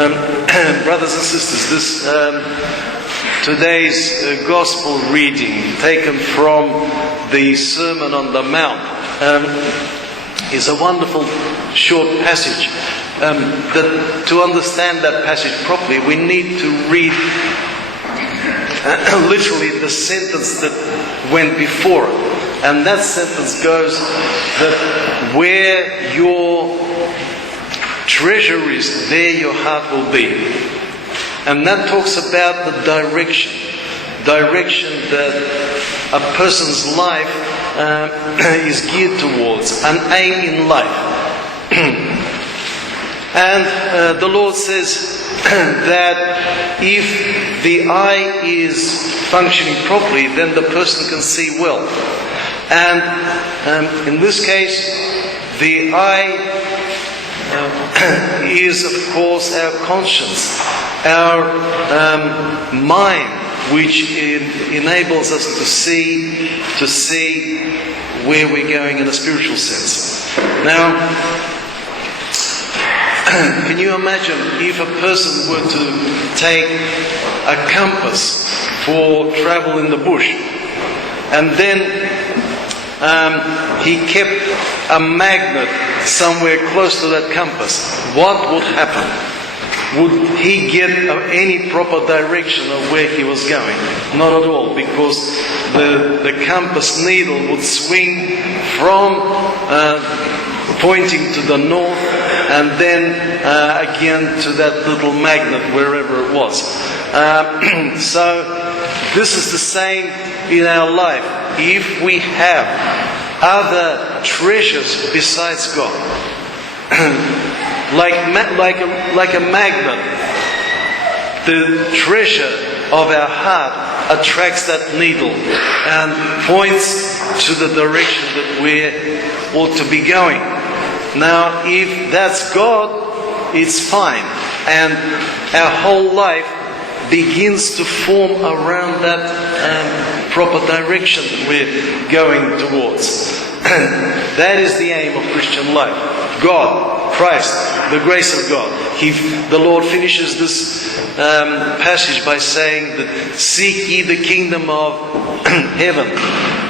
Brothers and sisters, today's gospel reading taken from the Sermon on the Mount is a wonderful short passage. That to understand that passage properly, we need to read literally the sentence that went before it. And that sentence goes that where your treasure is, there your heart will be. And that talks about the direction that a person's life is geared towards, an aim in life. And the Lord says that if the eye is functioning properly, then the person can see well. And in this case, the eye is, of course, our conscience, our mind, which enables us to see where we're going in a spiritual sense. Now, can you imagine if a person were to take a compass for travel in the bush, and then he kept a magnet somewhere close to that compass? What would happen? Would he get any proper direction of where he was going? Not at all, because the compass needle would swing from pointing to the north and then again to that little magnet wherever it was. So this is the same in our life. If we have other treasures besides God, like a magnet, the treasure of our heart attracts that needle and points to the direction that we ought to be going. Now, if that's God, it's fine, and our whole life begins to form around that proper direction that we're going towards. That is the aim of Christian life. God, Christ, the grace of God. The Lord finishes this passage by saying that seek ye the kingdom of heaven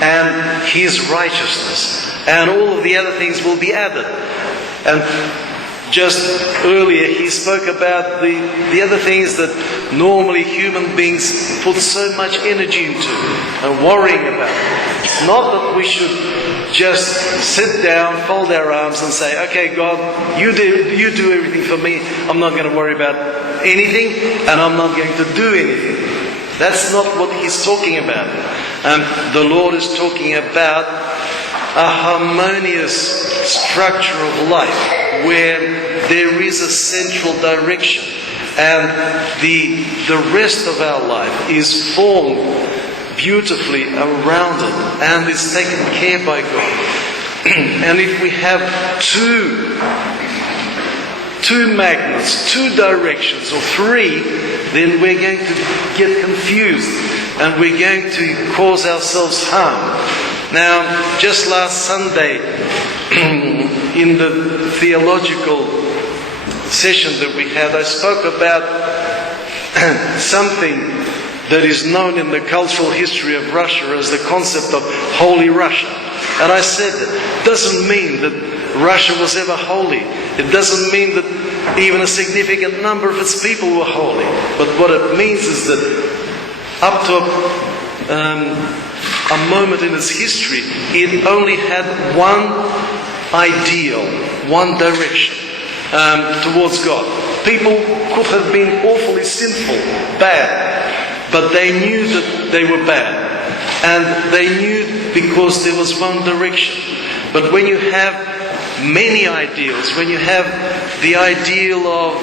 and His righteousness, and all of the other things will be added. And just earlier he spoke about the other things that normally human beings put so much energy into and worrying about. Not that we should just sit down, fold our arms and say, okay, God, you do everything for me. I'm not going to worry about anything, and I'm not going to do anything. That's not what he's talking about. The Lord is talking about a harmonious structure of life where there is a central direction, and the rest of our life is formed beautifully around it and is taken care by God. And if we have two magnets, two directions, or three, then we're going to get confused and we're going to cause ourselves harm. Now, just last Sunday, in the theological session that we had, I spoke about something that is known in the cultural history of Russia as the concept of Holy Russia. And I said that doesn't mean that Russia was ever holy. It doesn't mean that even a significant number of its people were holy. But what it means is that up to a moment in its history, it only had one ideal, one direction towards God. People could have been awfully sinful, bad, but they knew that they were bad. And they knew because there was one direction. But when you have many ideals, when you have the ideal of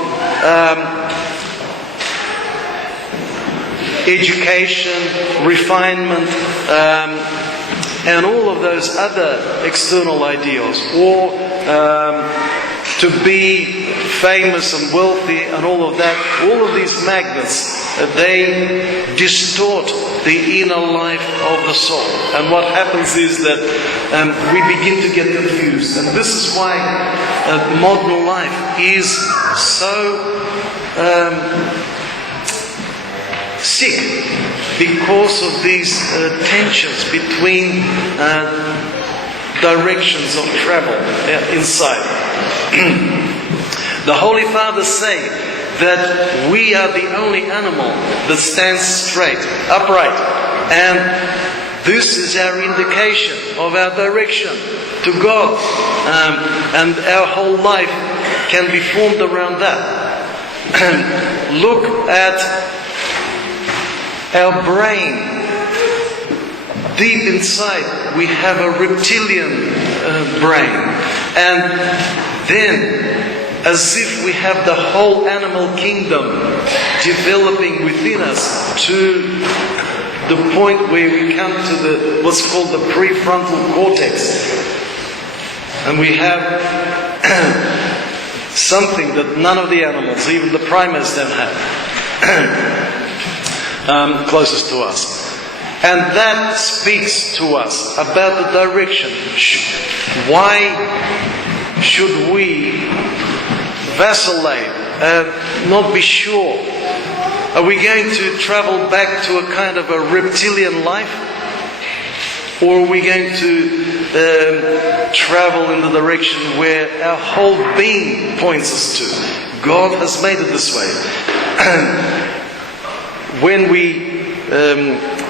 education, refinement, and all of those other external ideals, or to be famous and wealthy and all of that, all of these magnets, they distort the inner life of the soul. And what happens is that we begin to get confused. And this is why modern life is so sick because of these tensions between directions of travel inside. The Holy Fathers say that we are the only animal that stands straight, upright, and this is our indication of our direction to God, and our whole life can be formed around that. Look at our brain. Deep inside we have a reptilian brain, and then as if we have the whole animal kingdom developing within us to the point where we come to what's called the prefrontal cortex, and we have something that none of the animals, even the primates, don't have, closest to us. And that speaks to us about the direction. Why should we vacillate, not be sure? Are we going to travel back to a kind of a reptilian life? Or are we going to travel in the direction where our whole being points us to? God has made it this way. When we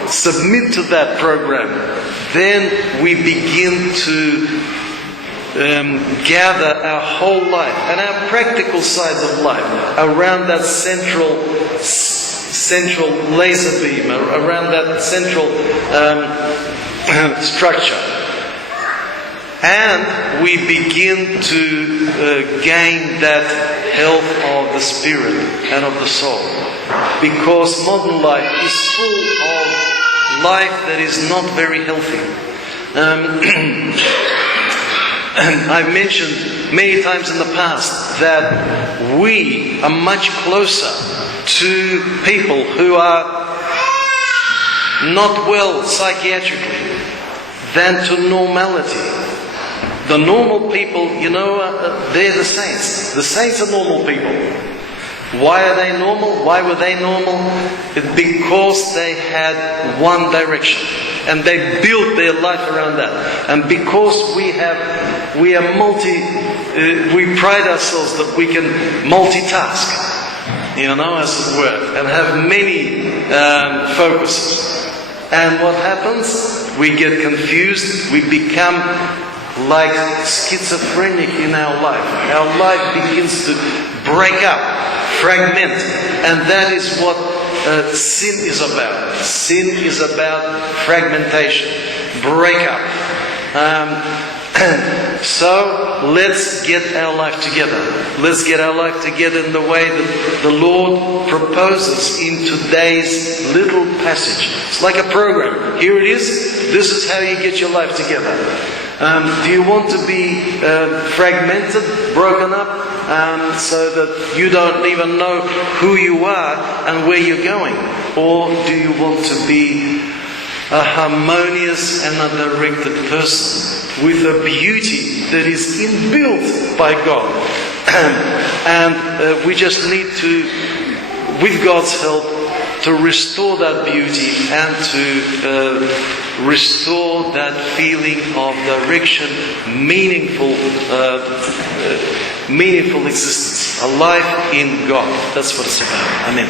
submit to that program, then we begin to gather our whole life and our practical sides of life around that central laser beam, around that central structure. And we begin to gain that health of the spirit and of the soul. Because modern life is full of life that is not very healthy. I've mentioned many times in the past that we are much closer to people who are not well psychiatrically than to normality. The normal people, they're the saints. The saints are normal people. Why are they normal? Why were they normal? It's because they had one direction, and they built their life around that. And because we pride ourselves that we can multitask, as it were, and have many focuses. And what happens? We get confused. We become like schizophrenic in our life. Our life begins to break up, fragment, and that is what sin is about. Sin is about fragmentation, breakup. So let's get our life together. Let's get our life together in the way that the Lord proposes in today's little passage. It's like a program. Here it is. This is how you get your life together. Do you want to be fragmented, broken up, so that you don't even know who you are and where you're going? Or do you want to be a harmonious and a directed person with a beauty that is inbuilt by God? And we just need to, with God's help, to restore that beauty and to restore that feeling of direction, meaningful existence, a life in God. That's what it's about. Amen.